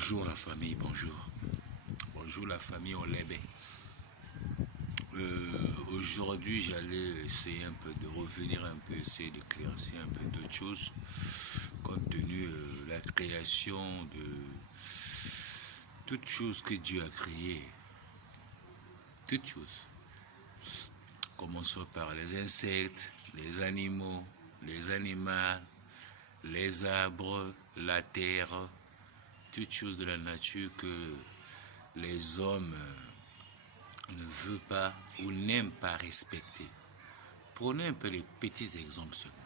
Bonjour la famille, bonjour. Bonjour la famille Olebe. Aujourd'hui, j'allais essayer un peu de revenir un peu, essayer de clarifier un peu d'autres choses, compte tenu de la création de toutes choses que Dieu a créées. Toutes choses. Commençons par les insectes, les animaux, les animaux, les arbres, la terre, toutes choses de la nature que les hommes ne veulent pas ou n'aiment pas respecter. Prenez un peu les petits exemples seulement.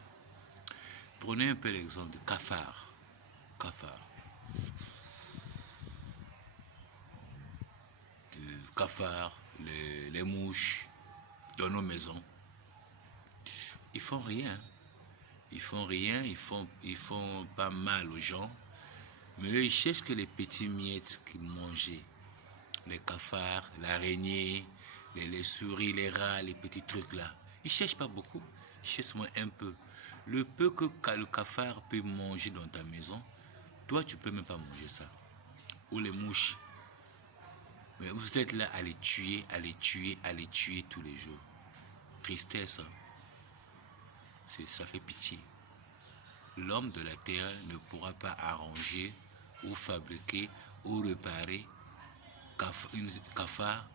Prenez un peu l'exemple de cafard. Cafard. Cafard, les mouches dans nos maisons. Ils font rien. Ils font rien, ils font pas mal aux gens. Mais eux, ils cherchent que les petits miettes qu'ils mangeaient. Les cafards, l'araignée, les souris, les rats, les petits trucs là. Ils ne cherchent pas beaucoup, ils cherchent moins un peu. Le peu que le cafard peut manger dans ta maison, toi tu peux même pas manger ça. Ou les mouches. Mais vous êtes là à les tuer, à les tuer, à les tuer tous les jours. Tristesse, hein? Ça fait pitié. L'homme de la terre ne pourra pas arranger ou fabriquer ou réparer cafard,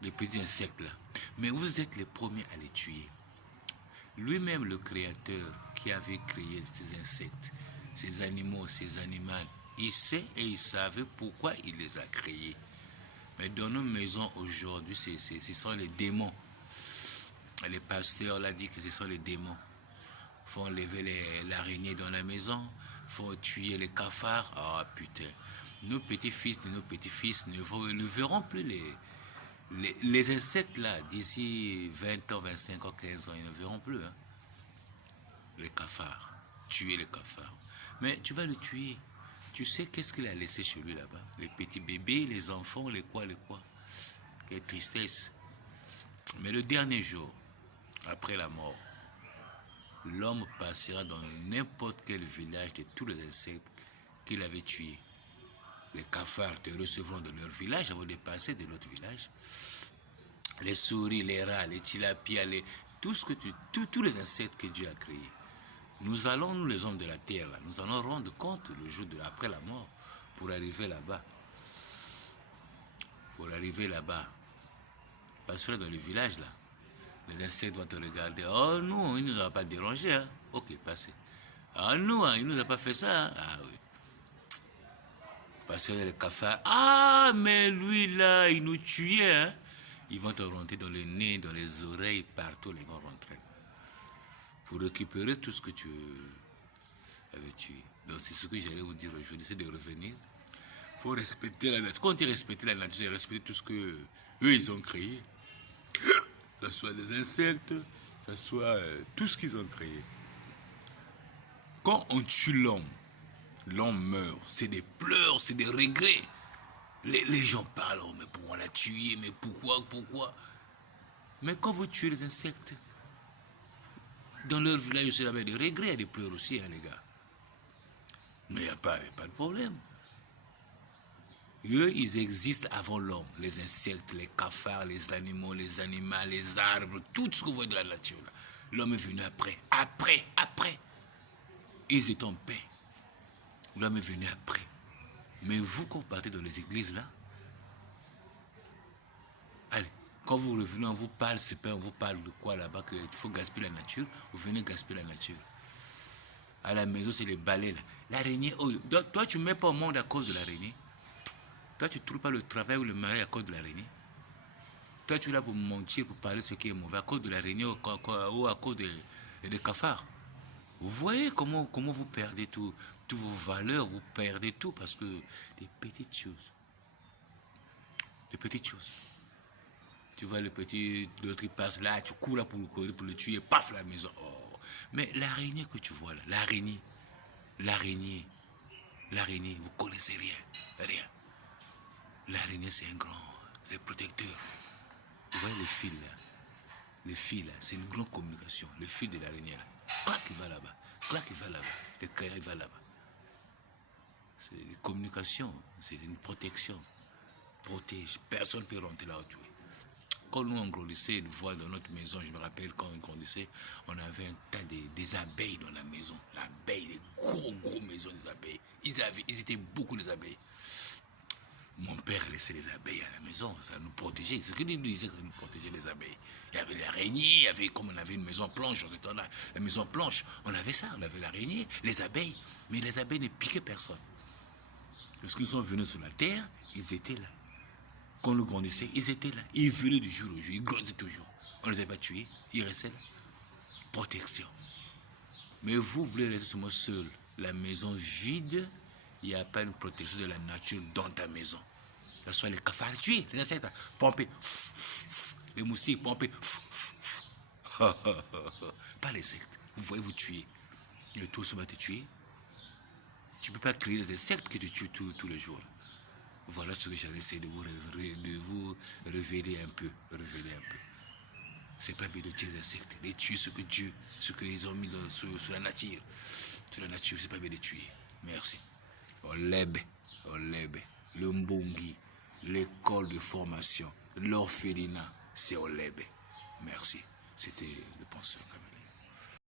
les petits insectes là. Mais vous êtes les premiers à les tuer. Lui-même, le créateur qui avait créé ces insectes, ces animaux, ces animaux, il sait et il savait pourquoi il les a créés. Mais dans nos maisons aujourd'hui, ce sont les démons. Les pasteurs l'ont dit que ce sont les démons. Il faut enlever l'araignée dans la maison, il faut tuer les cafards. Ah putain, nos petits-fils et nos petits-fils ne verront plus les insectes là, d'ici 20 ans, 25 ans, 15 ans, ils ne verront plus. Hein. Les cafards, tuer les cafards. Mais tu vas le tuer. Tu sais qu'est-ce qu'il a laissé chez lui là-bas? Les petits bébés, les enfants, les quoi. Quelle tristesse. Mais le dernier jour, après la mort, l'homme passera dans n'importe quel village de tous les insectes qu'il avait tués. Les cafards te recevront de leur village avant de passer de l'autre village. Les souris, les rats, les tilapias, tous les insectes que Dieu a créés. Nous allons, nous les hommes de la terre, là, nous allons rendre compte le jour après la mort pour arriver là-bas. Pour arriver là-bas. Parce que dans le village, là, les insectes vont te regarder. Oh non, il ne nous a pas dérangé. Hein. Ok, passez. Ah non, hein, il ne nous a pas fait ça. Hein. Ah oui. Parce que les cafards, ah mais lui là, il nous tuait. Hein. Ils vont te rentrer dans le nez, dans les oreilles, partout, ils vont rentrer. Pour récupérer tout ce que tu avais tué. Donc c'est ce que j'allais vous dire aujourd'hui, c'est de revenir. Il faut respecter la nature. Quand tu respectes la nature, c'est respecter tout ce que eux ils ont créé. Que ce soit les insectes, que ce soit tout ce qu'ils ont créé. Quand on tue l'homme, l'homme meurt. C'est des pleurs, c'est des regrets. Les gens parlent, oh, mais pourquoi on l'a tué, mais pourquoi? Mais quand vous tuez les insectes, dans leur village, c'est avec des regrets et des pleurs aussi, hein, les gars. Mais il n'y a pas de problème. Eux, ils existent avant l'homme. Les insectes, les cafards, les animaux, les arbres, tout ce que vous voyez de la nature. L'homme est venu après. Après. Ils étaient en paix. L'homme est venu après. Mais vous, quand vous partez dans les églises, là, allez, quand vous revenez, on vous parle, on vous parle de quoi là-bas, qu'il faut gaspiller la nature, vous venez gaspiller la nature. À la maison, c'est les balais, là. L'araignée, oh, toi, tu ne mets pas au monde à cause de l'araignée. Toi, tu ne trouves pas le travail ou le mari à cause de l'araignée. Toi, tu es là pour mentir, pour parler de ce qui est mauvais, à cause de l'araignée ou à cause des cafards. Vous voyez comment vous perdez toutes vos valeurs, vous perdez tout parce que des petites choses. Des petites choses. Tu vois le petit, l'autre il passe là, tu cours là pour le tuer, paf la maison. Oh. Mais l'araignée que tu vois là, l'araignée, vous connaissez rien. L'araignée c'est un grand, c'est protecteur. Vous voyez les fils là, c'est une grande communication. Le fil de l'araignée là, clac il va là-bas, le créa il va là-bas. C'est une communication, c'est une protection. Protège, personne ne peut rentrer là où tu es. Quand nous on grandissait, une fois dans notre maison, je me rappelle quand on grandissait, on avait un tas des abeilles dans la maison. L'abeille, les gros maisons des abeilles. Ils étaient beaucoup des abeilles. Mon père laissait les abeilles à la maison, ça nous protégeait. Ce qu'il disait, ça nous protégeait les abeilles. Il y avait l'araignée, il y avait, comme on avait une maison planche, la maison planche, on avait ça, on avait l'araignée, les abeilles. Mais les abeilles ne piquaient personne. Lorsqu'ils sont venus sur la terre, ils étaient là. Quand nous grandissait, ils étaient là. Ils venaient du jour au jour, ils grandissaient toujours. On ne les avait pas tués, ils restaient là. Protection. Mais vous voulez rester seulement seul. La maison vide, il n'y a pas une protection de la nature dans ta maison. Là, soit les cafards tués, les insectes pompés, les moustiques pompés. Pas les insectes. Vous voyez, vous tuez. Le tour va te tuer. Tu ne peux pas créer des insectes que tu tues tous les jours. Voilà ce que j'allais essayer de vous révéler un peu. C'est pas bien de tuer les insectes. Les tuer ce qu'ils ont mis sur la nature. Sur la nature, c'est pas bien de tuer. Merci. Olebe, le Mbongi, l'école de formation, l'orphelinat, c'est Olebe. Merci. C'était le penseur quand même.